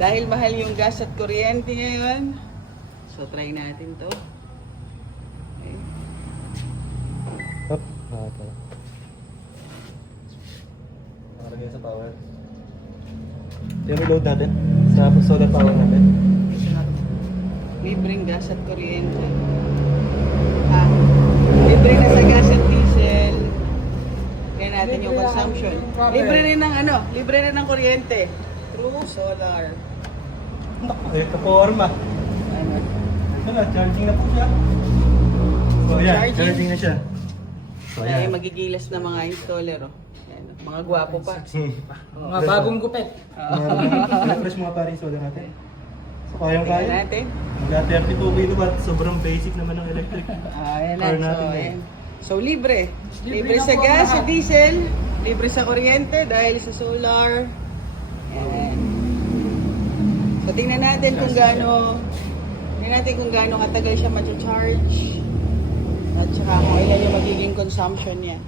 Dahil mahal yung gas at kuryente ngayon, so try natin to. Okay. Hop. Okay. Nakalagay sa power. I-reload natin sa solar power natin. Libreng gas at kuryente. Libre na sa gas at diesel. Kaya natin yung consumption. Libre rin ng libre rin ng kuryente. Through solar. Ito forma. Ano? Ito na, charging na po siya. So yan, Charging? charging na siya. So Ay, yan. magigilas na mga installer. Oh. Yan, mga gwapo pa. Mga bagong gupit. Refresh mga pare yung solar natin. So kayang Tingnan kaya. natin. Mga 32 kilowatt, sobrang basic naman ng electric. Ayan na. Power So, natin na ayan. yan. So, libre. Libre na sa po ang gas, sa lahat. diesel. Libre sa kuryente dahil sa solar. Ayan. So, tingnan natin kung gaano katagal siya ma-charge. At saka kung ilan yung magiging consumption niya.